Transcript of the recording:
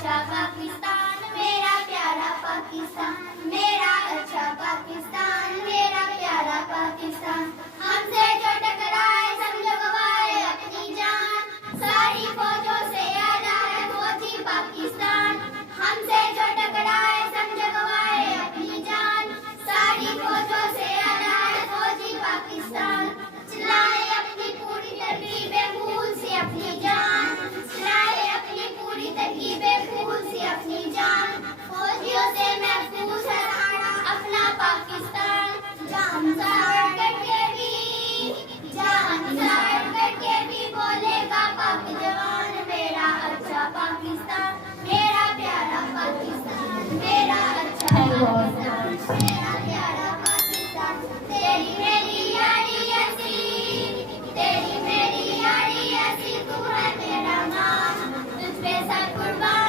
अच्छा पाकिस्तान, मेरा प्यारा पाकिस्तान, मेरा अच्छा पाकिस्तान, मेरा प्यारा पाकिस्तान। हमसे जो टकराए समझो गवाए अपनी जान, सारी फौजों से आला है फौजी पाकिस्तान। हमसे जो टकराए समझो गवाए अपनी जान, सारी फौजों से आला है फौजी पाकिस्तान। चलाए अपनी पूरी तरकीबें फूल से अपनी जान, चलाए अपनी पूरी तरकीबें फूल से अपनी जान। फौजियों से महफूज है अपना पाकिस्तान, जान साड़ करके भी, जान साड़ करके भी बोलेगा पाक जवान। मेरा अच्छा पाकिस्तान, मेरा प्यारा पाकिस्तान, मेरा अच्छा पाकिस्तान, मेरा प्यारा पाकिस्तान। तेरी मेरी यारी ऐसी, तेरी मेरी यारी ऐसी, तू है मेरा नाम, तुझ पे सर कुर्बान।